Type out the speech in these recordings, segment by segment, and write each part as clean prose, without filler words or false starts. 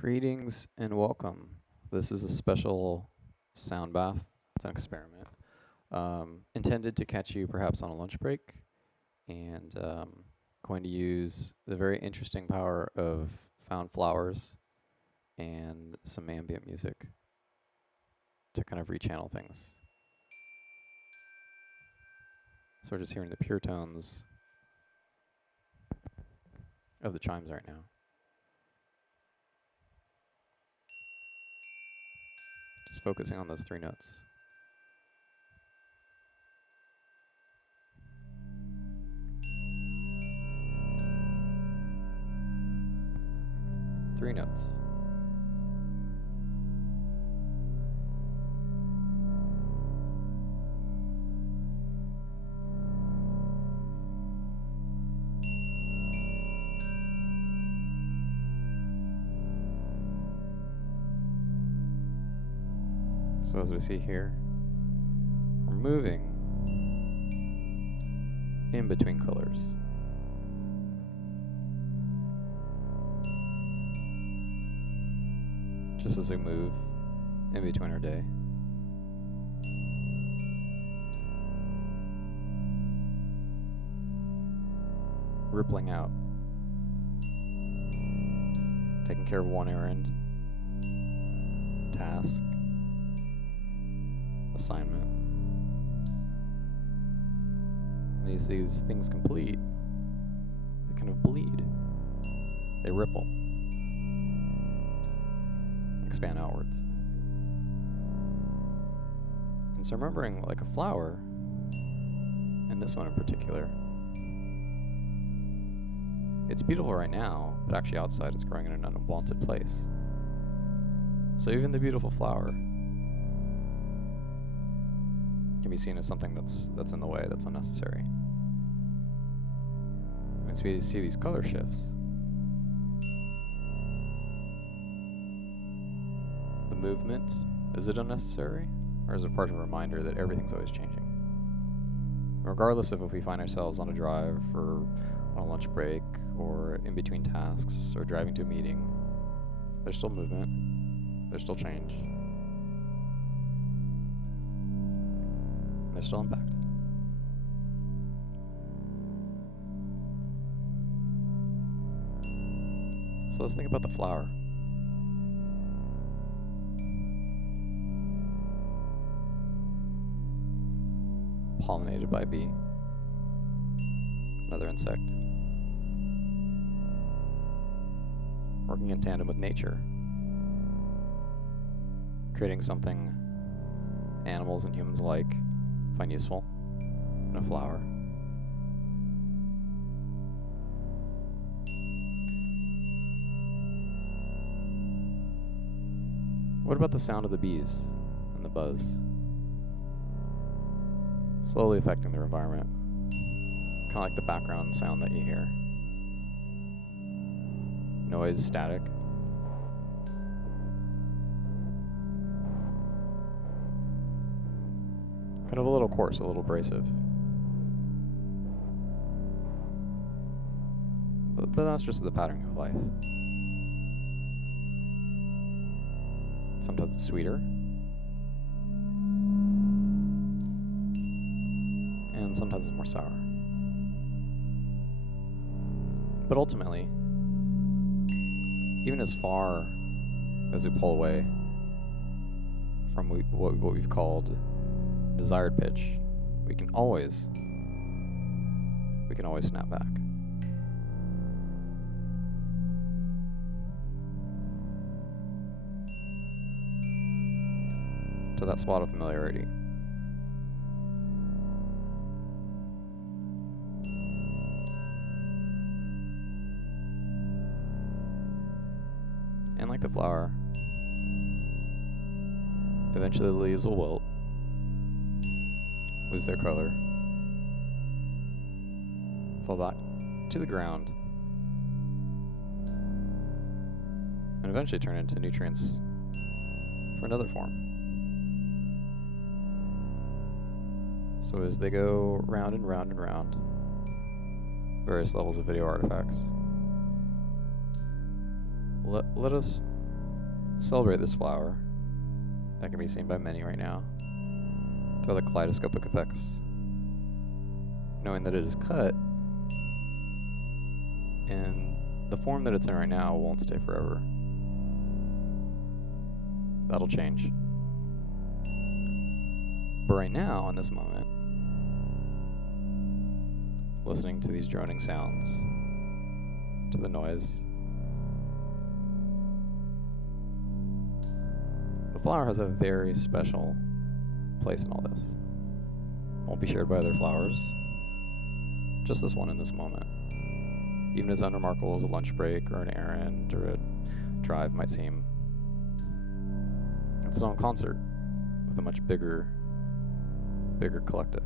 Greetings and welcome. This is a special sound bath. It's an experiment intended to catch you perhaps on a lunch break, and going to use the very interesting power of found flowers and some ambient music to kind of rechannel things. So we're just hearing the pure tones of the chimes right now. Just focusing on those three notes. Three notes. So as we see here, we're moving in between colors. Just as we move in between our day. Rippling out. Taking care of one errand, task, assignment. And as these things complete, they kind of bleed. They ripple. Expand outwards. And so remembering, like a flower, and this one in particular, it's beautiful right now, but actually outside it's growing in an unwanted place. So even the beautiful flower can be seen as something that's in the way, that's unnecessary. And as we see these color shifts, the movement, is it unnecessary? Or is it part of a reminder that everything's always changing? Regardless of if we find ourselves on a drive or on a lunch break or in between tasks or driving to a meeting, there's still movement, there's still change, and there's still impact. So let's think about the flower. Pollinated by a bee, another insect, working in tandem with nature, creating something animals and humans alike find useful in a flower. What about the sound of the bees and the buzz? Slowly affecting their environment. Kind of like the background sound that you hear. Noise, static. Kind of a little coarse, a little abrasive. But that's just the pattern of life. Sometimes it's sweeter. And sometimes it's more sour. But ultimately, even as far as we pull away from what we've called desired pitch, we can always snap back. To that spot of familiarity. And like the flower, eventually the leaves will wilt, lose their color, fall back to the ground, and eventually turn into nutrients for another form. So as they go round and round and round, various levels of video artifacts, let us celebrate this flower that can be seen by many right now through the kaleidoscopic effects, knowing that it is cut and the form that it's in right now won't stay forever. That'll change. But right now, in this moment, listening to these droning sounds, to the noise, the flower has a very special place in all this. Won't be shared by other flowers, just this one in this moment. Even as unremarkable as a lunch break or an errand or a drive might seem, it's still in concert with a much bigger collective.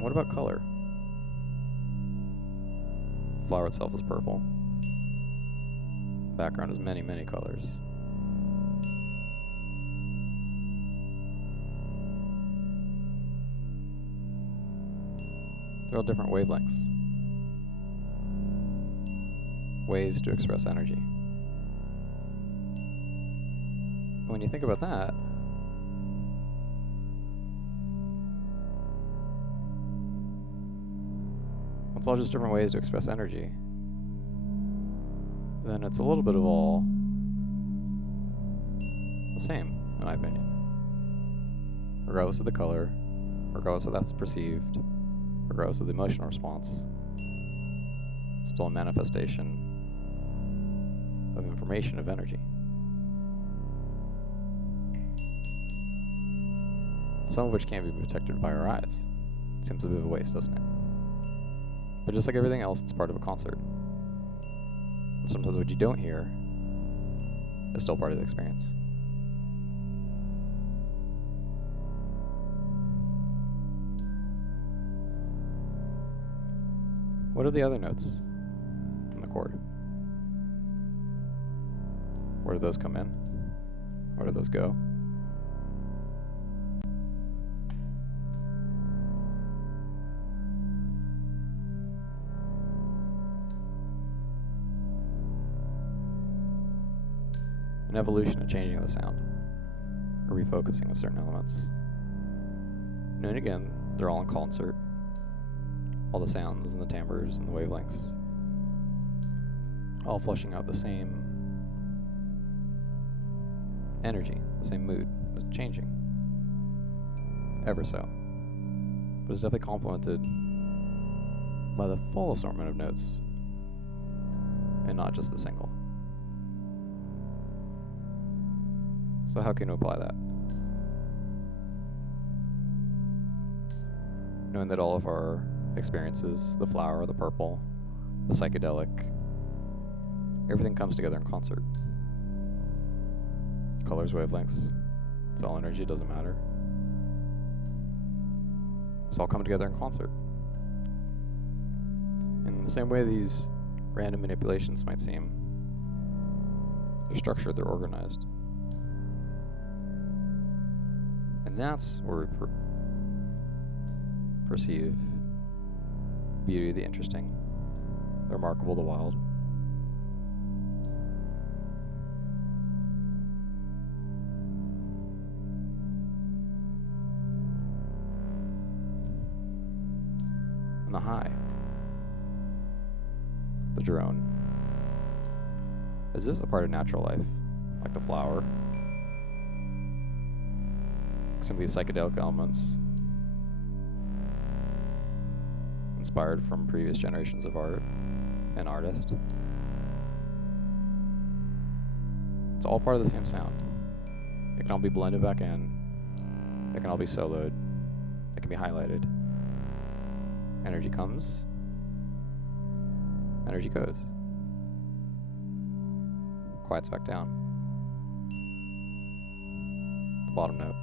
What about color? The flower itself is purple. Background is many, many colors. They're all different wavelengths. Ways to express energy. When you think about that, it's all just different ways to express energy. Then it's a little bit of all the same, in my opinion. Regardless of the color, regardless of how that's perceived, regardless of the emotional response, it's still a manifestation of information, of energy. Some of which can't be protected by our eyes. Seems a bit of a waste, doesn't it? But just like everything else, it's part of a concert. And sometimes what you don't hear is still part of the experience. What are the other notes in the chord? Where do those come in? Where do those go? An evolution, a changing of the sound, a refocusing of certain elements. And again, they're all in concert. All the sounds and the timbres and the wavelengths, all flushing out the same energy, the same mood. It's changing, ever so. But it's definitely complemented by the full assortment of notes, and not just the single. So how can you apply that? Knowing that all of our experiences, the flower, the purple, the psychedelic, everything comes together in concert. Colors, wavelengths, it's all energy, it doesn't matter. It's all coming together in concert. And in the same way these random manipulations might seem, they're structured, they're organized. And that's where we perceive the beauty, the interesting, the remarkable, the wild. And the high, the drone. Is this a part of natural life? Like the flower? Some of these psychedelic elements inspired from previous generations of art and artists. It's all part of the same sound. It can all be blended back in. It can all be soloed. It can be highlighted. Energy comes. Energy goes. Quiets back down. The bottom note.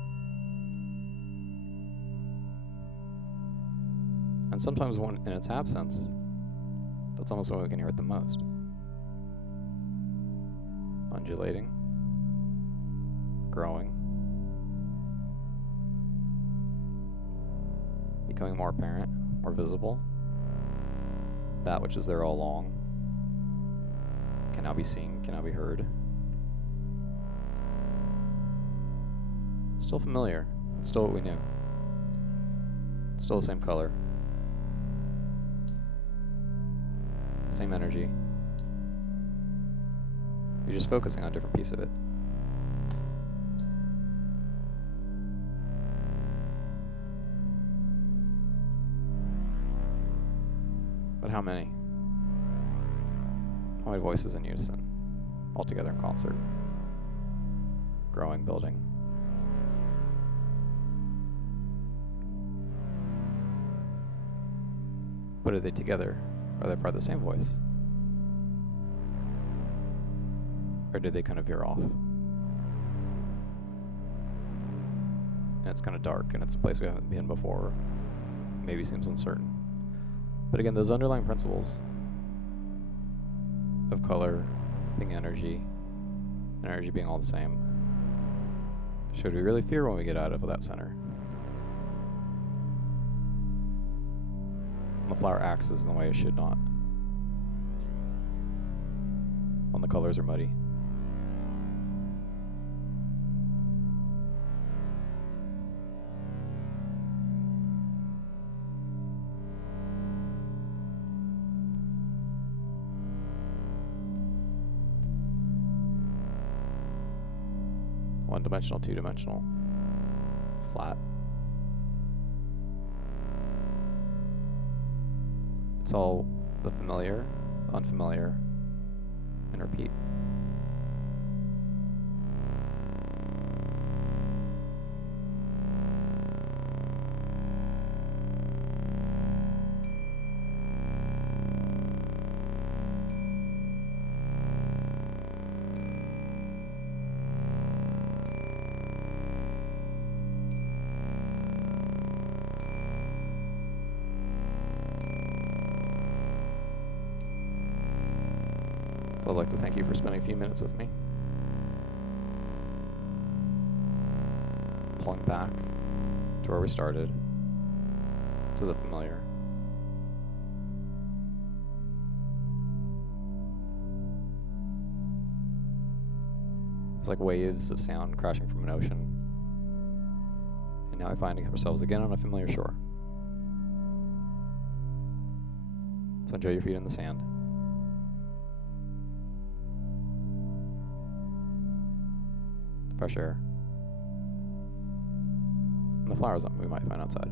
And sometimes when in its absence, that's almost when we can hear it the most. Undulating, growing, becoming more apparent. more visible. That which was there all along can now be seen, can now be heard. Still familiar. It's still what we knew. It's still the same color. Same energy. You're just focusing on a different piece of it. But how many? How many voices in unison? All together in concert. Growing, building. But are they together? Are they part of the same voice? Or do they kind of veer off? And it's kind of dark, and it's a place we haven't been before. Maybe seems uncertain. But again, those underlying principles of color being energy, and energy being all the same. Should we really fear when we get out of that center? When the flower acts in the way it should not. When the colors are muddy. One-dimensional, two-dimensional, flat. It's all the familiar, unfamiliar, and repeat. So I'd like to thank you for spending a few minutes with me. Pulling back to where we started, to the familiar. It's like waves of sound crashing from an ocean. And now we find ourselves again on a familiar shore. So enjoy your feet in the sand. Fresh air. And the flowers that we might find outside.